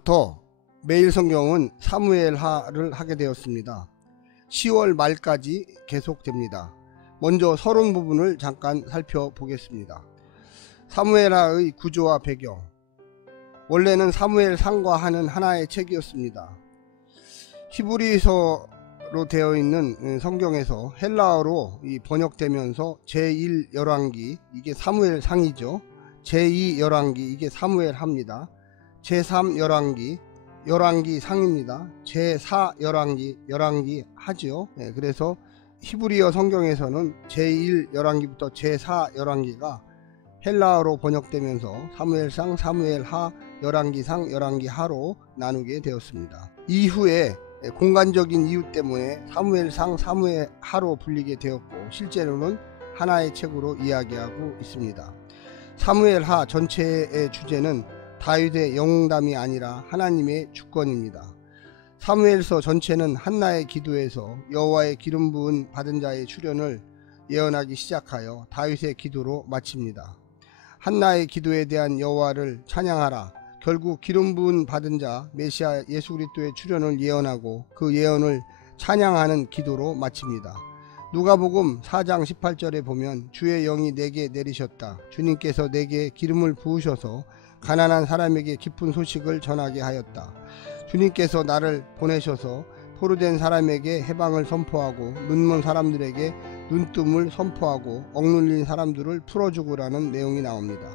오늘부터 매일 성경은 사무엘하를 하게 되었습니다. 10월 말까지 계속됩니다. 먼저 서론 부분을 잠깐 살펴보겠습니다. 사무엘하의 구조와 배경. 원래는 사무엘상과 하는 하나의 책이었습니다. 히브리서로 되어 있는 성경에서 헬라어로 번역되면서 제1열왕기, 이게 사무엘상이죠. 제2열왕기, 이게 사무엘하입니다. 제3열왕기, 열왕기상입니다. 제4열왕기, 열왕기하죠. 그래서 히브리어 성경에서는 제1열왕기부터 제4열왕기가 헬라어로 번역되면서 사무엘상, 사무엘하, 열왕기상, 열왕기하로 나누게 되었습니다. 이후에 공간적인 이유 때문에 사무엘상, 사무엘하로 불리게 되었고 실제로는 하나의 책으로 이야기하고 있습니다. 사무엘하 전체의 주제는 다윗의 영웅담이 아니라 하나님의 주권입니다. 사무엘서 전체는 한나의 기도에서 여호와의 기름 부은 받은 자의 출현을 예언하기 시작하여 다윗의 기도로 마칩니다. 한나의 기도에 대한 여호와를 찬양하라. 결국 기름 부은 받은 자 메시아 예수 그리스도의 출현을 예언하고 그 예언을 찬양하는 기도로 마칩니다. 누가복음 4장 18절에 보면 주의 영이 내게 내리셨다. 주님께서 내게 기름을 부으셔서 가난한 사람에게 기쁜 소식을 전하게 하였다. 주님께서 나를 보내셔서 포로된 사람에게 해방을 선포하고 눈먼 사람들에게 눈뜸을 선포하고 억눌린 사람들을 풀어주고라는 내용이 나옵니다.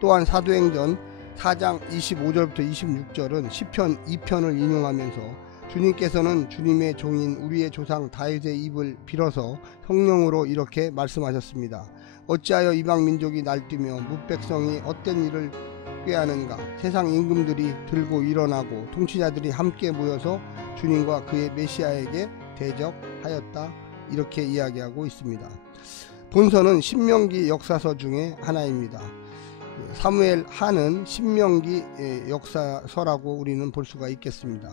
또한 사도행전 4장 25절부터 26절은 시편 2편을 인용하면서 주님께서는 주님의 종인 우리의 조상 다윗의 입을 빌어서 성령으로 이렇게 말씀하셨습니다. 어찌하여 이방 민족이 날뛰며 뭇백성이 헛된 일을 꾀하는가. 세상 임금들이 들고 일어나고 통치자들이 함께 모여서 주님과 그의 메시아에게 대적하였다. 이렇게 이야기하고 있습니다. 본서는 신명기 역사서 중에 하나입니다. 사무엘하는 신명기 역사서라고 우리는 볼 수가 있겠습니다.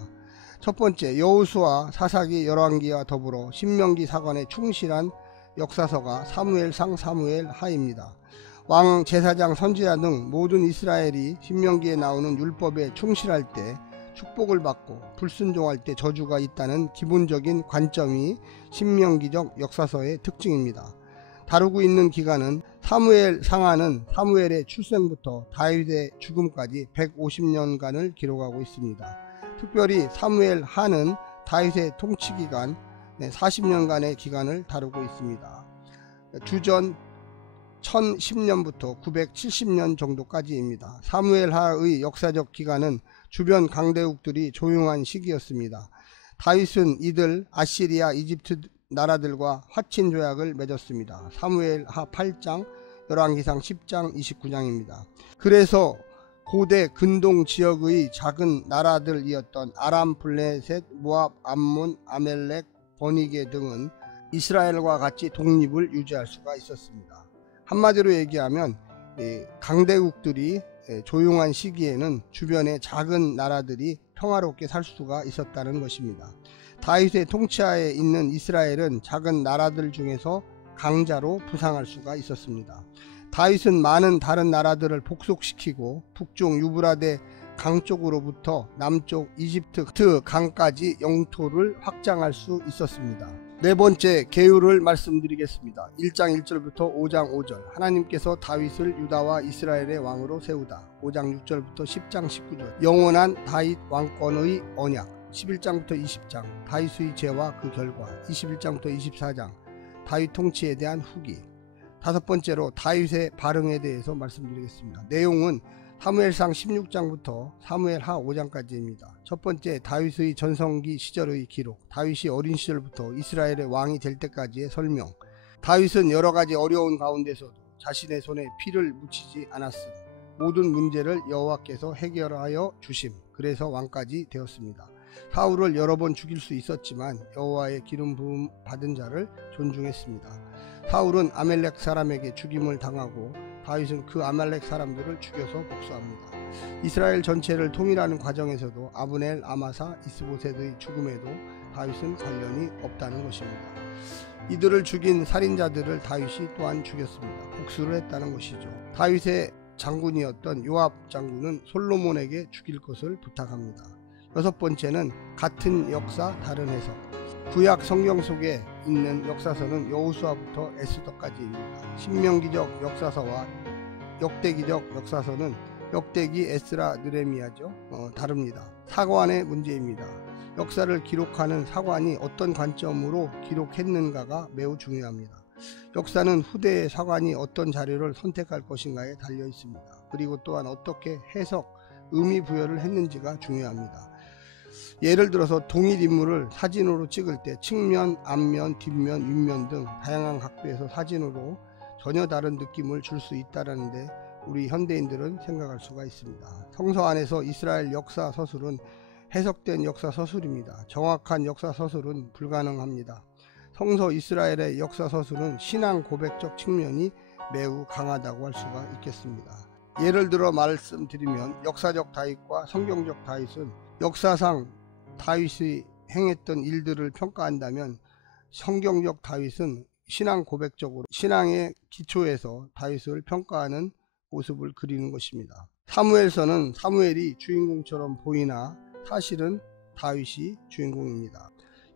첫 번째, 여호수아, 사사기, 열왕기와 더불어 신명기 사관에 충실한 역사서가 사무엘상, 사무엘하입니다. 왕, 제사장, 선지자 등 모든 이스라엘이 신명기에 나오는 율법에 충실할 때 축복을 받고 불순종할 때 저주가 있다는 기본적인 관점이 신명기적 역사서의 특징입니다. 다루고 있는 기간은 사무엘상하는 사무엘의 출생부터 다윗의 죽음까지 150년간을 기록하고 있습니다. 특별히 사무엘하는 다윗의 통치기간 40년간의 기간을 다루고 있습니다. 주전 1010년부터 970년 정도까지입니다. 사무엘하의 역사적 기간은 주변 강대국들이 조용한 시기였습니다. 다윗은 이들 아시리아, 이집트 나라들과 화친 조약을 맺었습니다. 사무엘하 8장, 열왕기상 10장 29장입니다. 그래서 고대 근동 지역의 작은 나라들이었던 아람, 블레셋, 모압, 암몬, 아멜렉, 버니게 등은 이스라엘과 같이 독립을 유지할 수가 있었습니다. 한마디로 얘기하면 강대국들이 조용한 시기에는 주변의 작은 나라들이 평화롭게 살 수가 있었다는 것입니다. 다윗의 통치하에 있는 이스라엘은 작은 나라들 중에서 강자로 부상할 수가 있었습니다. 다윗은 많은 다른 나라들을 복속시키고 북쪽 유브라데 강 쪽으로부터 남쪽 이집트 강까지 영토를 확장할 수 있었습니다. 네 번째, 계율을 말씀드리겠습니다. 1장 1절부터 5장 5절. 하나님께서 다윗을 유다와 이스라엘의 왕으로 세우다. 5장 6절부터 10장 19절. 영원한 다윗 왕권의 언약. 11장부터 20장. 다윗의 죄와 그 결과. 21장부터 24장. 다윗 통치에 대한 후기. 다섯 번째로 다윗의 발흥에 대해서 말씀드리겠습니다. 내용은 사무엘상 16장부터 사무엘하 5장까지입니다. 첫 번째, 다윗의 전성기 시절의 기록. 다윗이 어린 시절부터 이스라엘의 왕이 될 때까지의 설명. 다윗은 여러가지 어려운 가운데서도 자신의 손에 피를 묻히지 않았음. 모든 문제를 여호와께서 해결하여 주심. 그래서 왕까지 되었습니다. 사울을 여러 번 죽일 수 있었지만 여호와의 기름 부음 받은 자를 존중했습니다. 사울은 아멜렉 사람에게 죽임을 당하고 다윗은 그 아말렉 사람들을 죽여서 복수합니다. 이스라엘 전체를 통일하는 과정에서도 아브넬, 아마사, 이스보셋의 죽음에도 다윗은 관련이 없다는 것입니다. 이들을 죽인 살인자들을 다윗이 또한 죽였습니다. 복수를 했다는 것이죠. 다윗의 장군이었던 요압 장군은 솔로몬에게 죽일 것을 부탁합니다. 여섯 번째는 같은 역사 다른 해석. 구약 성경 속에 있는 역사서는 여호수아부터 에스더까지입니다. 신명기적 역사서와 역대기적 역사서는 역대기, 에스라, 느헤미야죠. 다릅니다. 사관의 문제입니다. 역사를 기록하는 사관이 어떤 관점으로 기록했는가가 매우 중요합니다. 역사는 후대의 사관이 어떤 자료를 선택할 것인가에 달려 있습니다. 그리고 또한 어떻게 해석, 의미 부여를 했는지가 중요합니다. 예를 들어서 동일 인물을 사진으로 찍을 때 측면, 앞면, 뒷면, 윗면 등 다양한 각도에서 사진으로 전혀 다른 느낌을 줄 수 있다는데 우리 현대인들은 생각할 수가 있습니다. 성서 안에서 이스라엘 역사 서술은 해석된 역사 서술입니다. 정확한 역사 서술은 불가능합니다. 성서 이스라엘의 역사 서술은 신앙 고백적 측면이 매우 강하다고 할 수가 있겠습니다. 예를 들어 말씀드리면 역사적 다윗과 성경적 다윗은 역사상 다윗이 행했던 일들을 평가한다면 성경적 다윗은 신앙 고백적으로 신앙의 기초에서 다윗을 평가하는 모습을 그리는 것입니다. 사무엘서는 사무엘이 주인공처럼 보이나 사실은 다윗이 주인공입니다.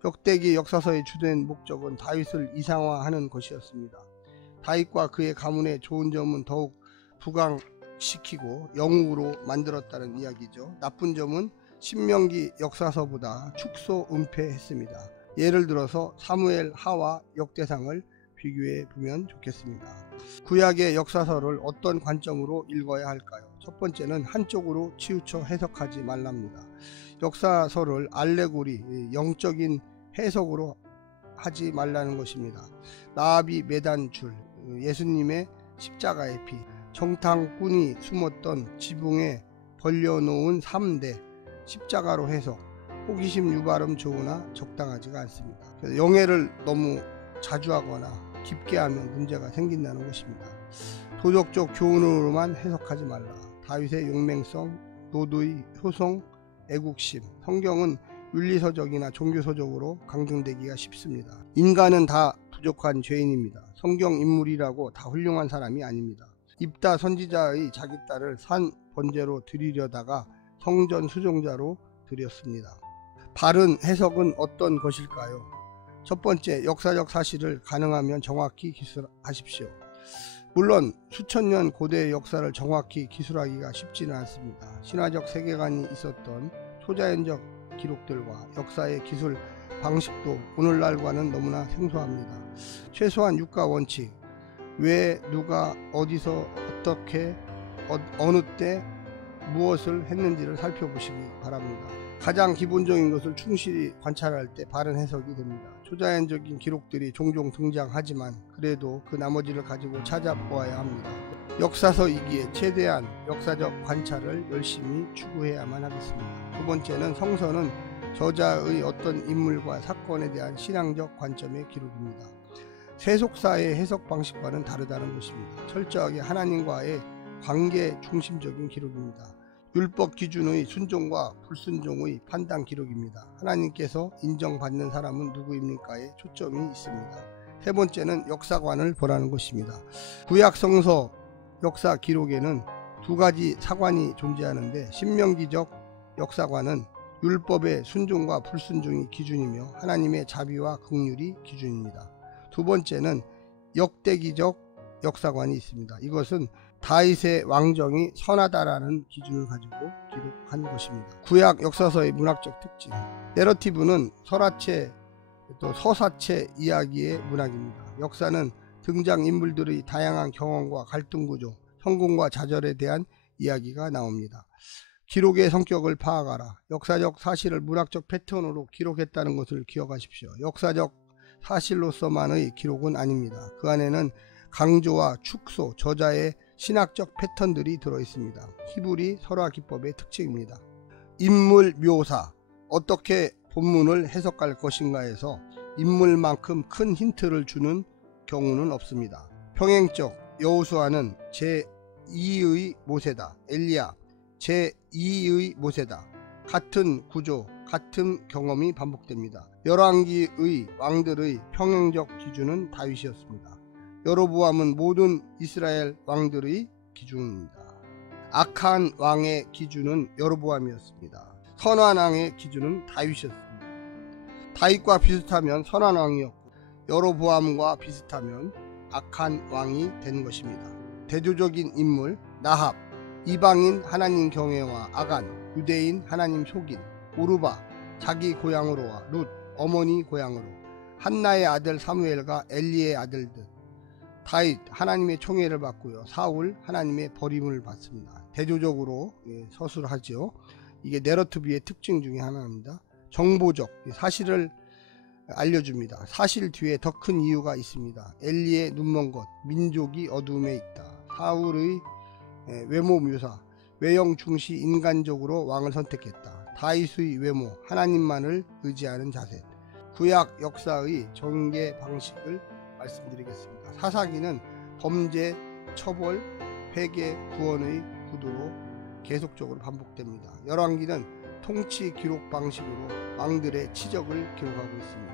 역대기 역사서의 주된 목적은 다윗을 이상화하는 것이었습니다. 다윗과 그의 가문의 좋은 점은 더욱 부각시키고 영웅으로 만들었다는 이야기죠. 나쁜 점은 신명기 역사서보다 축소 은폐했습니다. 예를 들어서 사무엘 하와 역대상을 비교해 보면 좋겠습니다. 구약의 역사서를 어떤 관점으로 읽어야 할까요? 첫 번째는 한쪽으로 치우쳐 해석하지 말랍니다. 역사서를 알레고리, 영적인 해석으로 하지 말라는 것입니다. 라합이 매단 줄, 예수님의 십자가의 피, 정탐꾼이 숨었던 지붕에 벌려놓은 3대, 십자가로 해석, 호기심 유발음 좋으나 적당하지가 않습니다. 영해를 너무 자주 하거나 깊게 하면 문제가 생긴다는 것입니다. 도덕적 교훈으로만 해석하지 말라. 다윗의 용맹성, 노도의 효성, 애국심. 성경은 윤리서적이나 종교서적으로 강정되기가 쉽습니다. 인간은 다 부족한 죄인입니다. 성경 인물이라고 다 훌륭한 사람이 아닙니다. 입다 선지자의 자기 딸을 산 번제로 드리려다가 성전 수종자로 드렸습니다. 바른 해석은 어떤 것일까요? 첫 번째, 역사적 사실을 가능하면 정확히 기술하십시오. 물론 수천 년 고대의 역사를 정확히 기술하기가 쉽지는 않습니다. 신화적 세계관이 있었던 초자연적 기록들과 역사의 기술 방식도 오늘날과는 너무나 생소합니다. 최소한 육가 원칙, 왜, 누가, 어디서, 어떻게, 어느 때 무엇을 했는지를 살펴보시기 바랍니다. 가장 기본적인 것을 충실히 관찰할 때 바른 해석이 됩니다. 초자연적인 기록들이 종종 등장하지만 그래도 그 나머지를 가지고 찾아보아야 합니다. 역사서이기에 최대한 역사적 관찰을 열심히 추구해야만 하겠습니다. 두 번째는 성서는 저자의 어떤 인물과 사건에 대한 신앙적 관점의 기록입니다. 세속사의 해석 방식과는 다르다는 것입니다. 철저하게 하나님과의 관계 중심적인 기록입니다. 율법 기준의 순종과 불순종의 판단 기록입니다. 하나님께서 인정받는 사람은 누구입니까에 초점이 있습니다. 세 번째는 역사관을 보라는 것입니다. 구약 성서 역사 기록에는 두 가지 사관이 존재하는데 신명기적 역사관은 율법의 순종과 불순종이 기준이며 하나님의 자비와 긍휼이 기준입니다. 두 번째는 역대기적 역사관이 있습니다. 이것은 다윗의 왕정이 선하다라는 기준을 가지고 기록한 것입니다. 구약 역사서의 문학적 특징, 내러티브는 설화체 또 서사체 이야기의 문학입니다. 역사는 등장인물들의 다양한 경험과 갈등구조, 성공과 좌절에 대한 이야기가 나옵니다. 기록의 성격을 파악하라. 역사적 사실을 문학적 패턴으로 기록했다는 것을 기억하십시오. 역사적 사실로서만의 기록은 아닙니다. 그 안에는 강조와 축소, 저자의 신학적 패턴들이 들어있습니다. 히브리 설화기법의 특징입니다. 인물 묘사, 어떻게 본문을 해석할 것인가에서 인물만큼 큰 힌트를 주는 경우는 없습니다. 평행적, 여호수아는 제2의 모세다. 엘리야, 제2의 모세다. 같은 구조, 같은 경험이 반복됩니다. 열왕기의 왕들의 평행적 기준은 다윗이었습니다. 여로보암은 모든 이스라엘 왕들의 기준입니다. 악한 왕의 기준은 여로보암이었습니다. 선한 왕의 기준은 다윗이었습니다. 다윗과 비슷하면 선한 왕이었고 여로보암과 비슷하면 악한 왕이 된 것입니다. 대조적인 인물 나합, 이방인 하나님 경외와 아간, 유대인 하나님 속인, 오르바, 자기 고향으로와 룻, 어머니 고향으로, 한나의 아들 사무엘과 엘리의 아들들, 다윗 하나님의 총애를 받고요, 사울 하나님의 버림을 받습니다. 대조적으로 서술하죠. 이게 내러티브의 특징 중에 하나입니다. 정보적 사실을 알려줍니다. 사실 뒤에 더 큰 이유가 있습니다. 엘리의 눈먼 것, 민족이 어둠에 있다. 사울의 외모 묘사, 외형 중시 인간적으로 왕을 선택했다. 다윗의 외모, 하나님만을 의지하는 자세. 구약 역사의 전개 방식을 말씀드리겠습니다. 사사기는 범죄, 처벌, 회개, 구원의 구도로 계속적으로 반복됩니다. 열왕기는 통치 기록 방식으로 왕들의 치적을 기록하고 있습니다.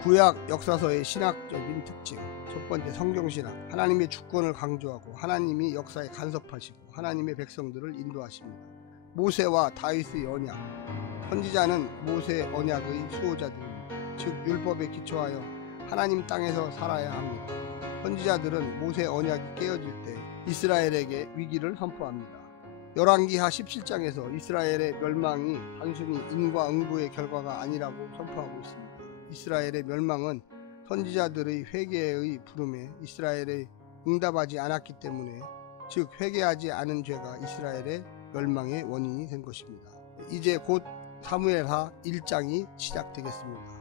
구약 역사서의 신학적인 특징, 첫 번째 성경신학, 하나님의 주권을 강조하고 하나님이 역사에 간섭하시고 하나님의 백성들을 인도하십니다. 모세와 다윗의 언약, 선지자는 모세 언약의 수호자들입니다. 즉 율법에 기초하여 하나님 땅에서 살아야 합니다. 선지자들은 모세 언약이 깨어질 때 이스라엘에게 위기를 선포합니다. 열왕기하 17장에서 이스라엘의 멸망이 단순히 인과응보의 결과가 아니라고 선포하고 있습니다. 이스라엘의 멸망은 선지자들의 회개의 부름에 이스라엘에 응답하지 않았기 때문에, 즉 회개하지 않은 죄가 이스라엘의 멸망의 원인이 된 것입니다. 이제 곧 사무엘하 1장이 시작되겠습니다.